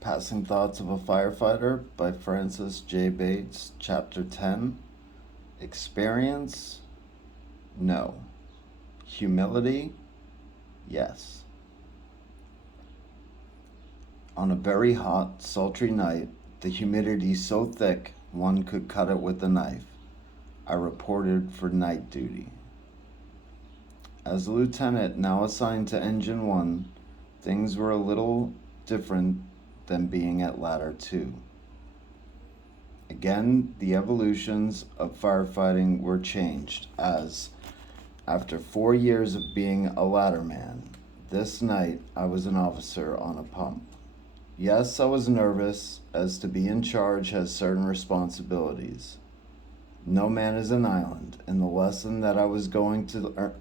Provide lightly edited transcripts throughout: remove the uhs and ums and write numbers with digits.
Passing Thoughts of a Firefighter by F.J.Bates, Chapter 10. Experience? No. Humility? Yes. On a very hot, sultry night, the humidity so thick one could cut it with a knife, I reported for night duty. As a lieutenant now assigned to Engine 1, things were a little different than being at Ladder 2. Again, the evolutions of firefighting were changed as, after 4 years of being a ladderman, this night I was an officer on a pump. Yes, I was nervous, as to be in charge has certain responsibilities. No man is an island, and the lesson that I was going to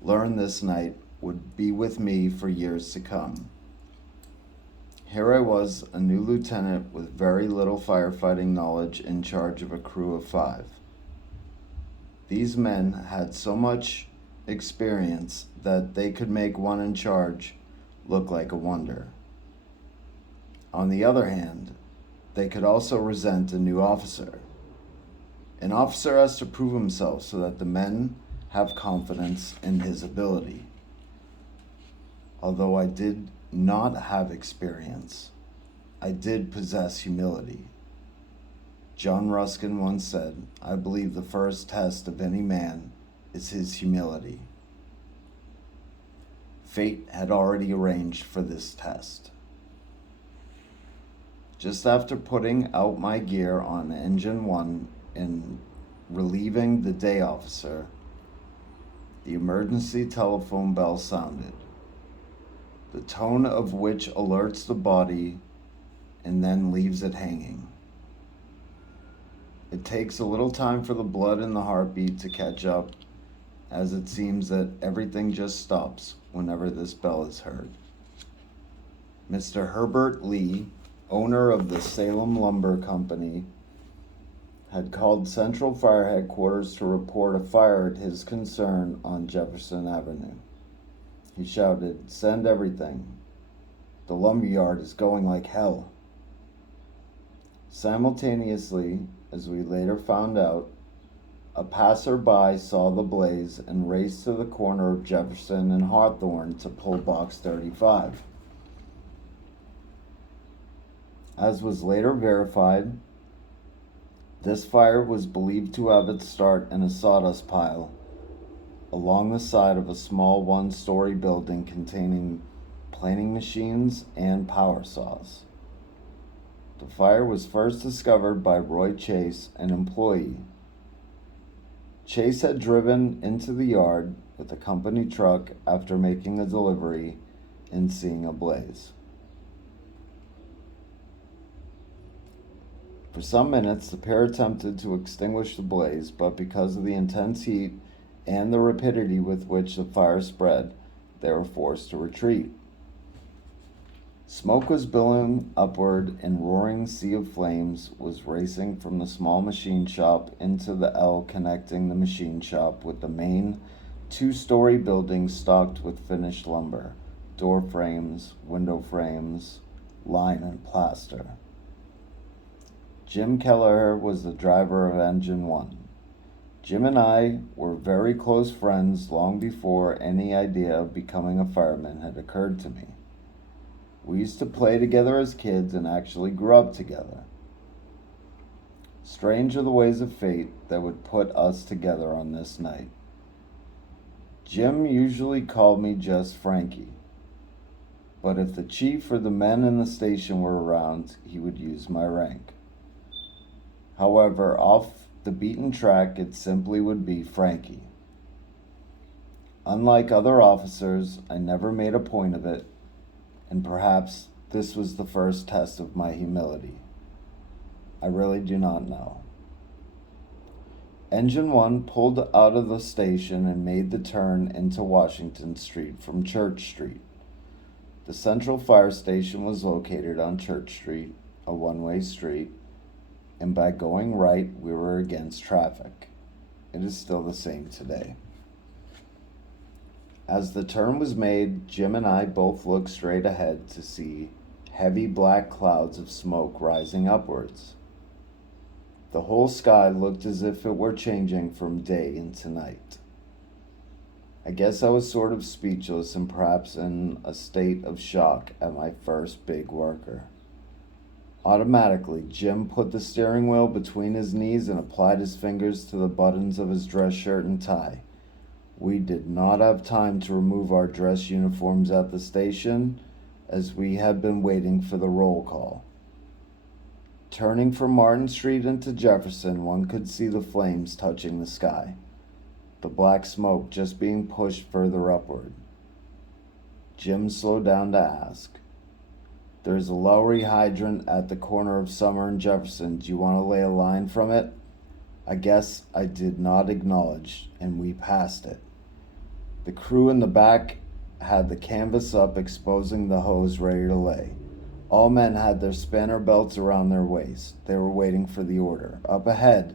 learn this night would be with me for years to come. Here I was, a new lieutenant with very little firefighting knowledge in charge of a crew of 5. These men had so much experience that they could make one in charge look like a wonder. On the other hand, they could also resent a new officer. An officer has to prove himself so that the men have confidence in his ability. Although I did not have experience, I did possess humility. John Ruskin once said, "I believe the first test of any man is his humility." Fate had already arranged for this test. Just after putting out my gear on Engine 1 and relieving the day officer, the emergency telephone bell sounded, the tone of which alerts the body and then leaves it hanging. It takes a little time for the blood and the heartbeat to catch up, as it seems that everything just stops whenever this bell is heard. Mr. Herbert Lee, owner of the Salem Lumber Company, had called Central Fire Headquarters to report a fire at his concern on Jefferson Avenue. He shouted, "Send everything. The lumberyard is going like hell." Simultaneously, as we later found out, a passerby saw the blaze and raced to the corner of Jefferson and Hawthorne to pull Box 35. As was later verified, this fire was believed to have its start in a sawdust pile along the side of a small one-story building containing planing machines and power saws. The fire was first discovered by Roy Chase, an employee. Chase had driven into the yard with a company truck after making a delivery and seeing a blaze. For some minutes, the pair attempted to extinguish the blaze, but because of the intense heat and the rapidity with which the fire spread, they were forced to retreat. Smoke was billowing upward, and roaring sea of flames was racing from the small machine shop into the L connecting the machine shop with the main 2-story building stocked with finished lumber, door frames, window frames, lime, and plaster. Jim Kelleher was the driver of Engine 1. Jim and I were very close friends long before any idea of becoming a fireman had occurred to me. We used to play together as kids and actually grew up together. Strange are the ways of fate that would put us together on this night. Jim usually called me just Frankie, but if the chief or the men in the station were around, he would use my rank. However, off the beaten track, it simply would be Frankie. Unlike other officers, I never made a point of it, and perhaps this was the first test of my humility. I really do not know. Engine 1 pulled out of the station and made the turn into Washington Street from Church Street. The Central Fire Station was located on Church Street, a one-way street, and by going right, we were against traffic. It is still the same today. As the turn was made, Jim and I both looked straight ahead to see heavy black clouds of smoke rising upwards. The whole sky looked as if it were changing from day into night. I guess I was sort of speechless and perhaps in a state of shock at my first big worker. Automatically, Jim put the steering wheel between his knees and applied his fingers to the buttons of his dress shirt and tie. We did not have time to remove our dress uniforms at the station, as we had been waiting for the roll call. Turning from Martin Street into Jefferson, one could see the flames touching the sky, the black smoke just being pushed further upward. Jim slowed down to ask, "There's a Lowry hydrant at the corner of Summer and Jefferson. Do you want to lay a line from it?" I guess I did not acknowledge, and we passed it. The crew in the back had the canvas up, exposing the hose ready to lay. All men had their spanner belts around their waist. They were waiting for the order. Up ahead,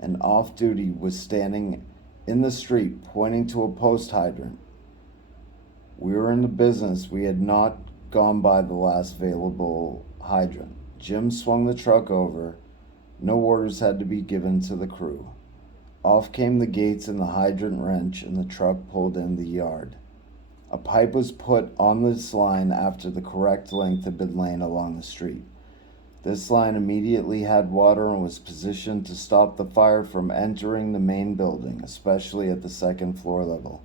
an off-duty was standing in the street, pointing to a post hydrant. We were in the business. We had not gone by the last available hydrant. Jim swung the truck over. No orders had to be given to the crew. Off came the gates and the hydrant wrench, and the truck pulled in the yard. A pipe was put on this line after the correct length had been laid along the street. This line immediately had water and was positioned to stop the fire from entering the main building, especially at the second floor level.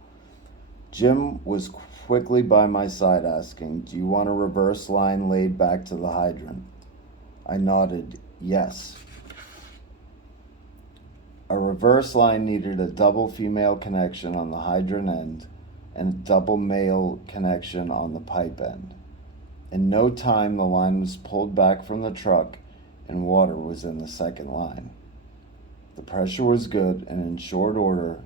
Jim was quickly by my side asking, "Do you want a reverse line laid back to the hydrant?" I nodded, yes. A reverse line needed a double female connection on the hydrant end and a double male connection on the pipe end. In no time, the line was pulled back from the truck and water was in the second line. The pressure was good, and in short order,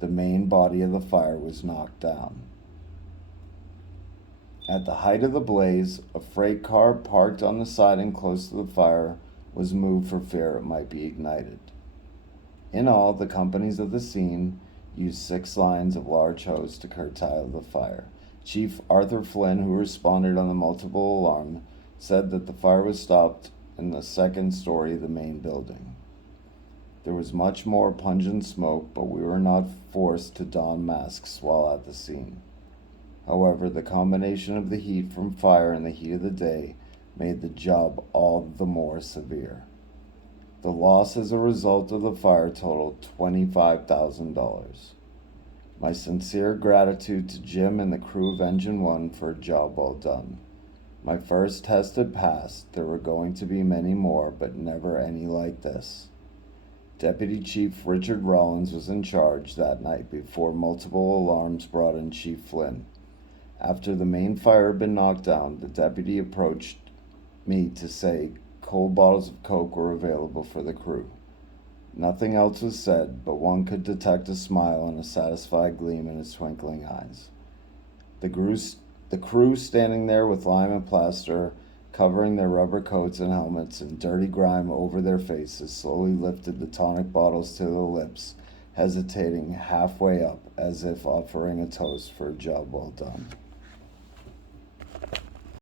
the main body of the fire was knocked down. At the height of the blaze, a freight car parked on the siding close to the fire was moved for fear it might be ignited. In all, the companies of the scene used 6 lines of large hose to curtail the fire. Chief Arthur Flynn, who responded on the multiple alarm, said that the fire was stopped in the second story of the main building. There was much more pungent smoke, but we were not forced to don masks while at the scene. However, the combination of the heat from fire and the heat of the day made the job all the more severe. The loss as a result of the fire totaled $25,000. My sincere gratitude to Jim and the crew of Engine 1 for a job well done. My first test had passed. There were going to be many more, but never any like this. Deputy Chief Richard Rollins was in charge that night before multiple alarms brought in Chief Flynn. After the main fire had been knocked down, the deputy approached me to say cold bottles of Coke were available for the crew. Nothing else was said, but one could detect a smile and a satisfied gleam in his twinkling eyes. The crew standing there with lime and plaster covering their rubber coats and helmets and dirty grime over their faces slowly lifted the tonic bottles to their lips, hesitating halfway up as if offering a toast for a job well done.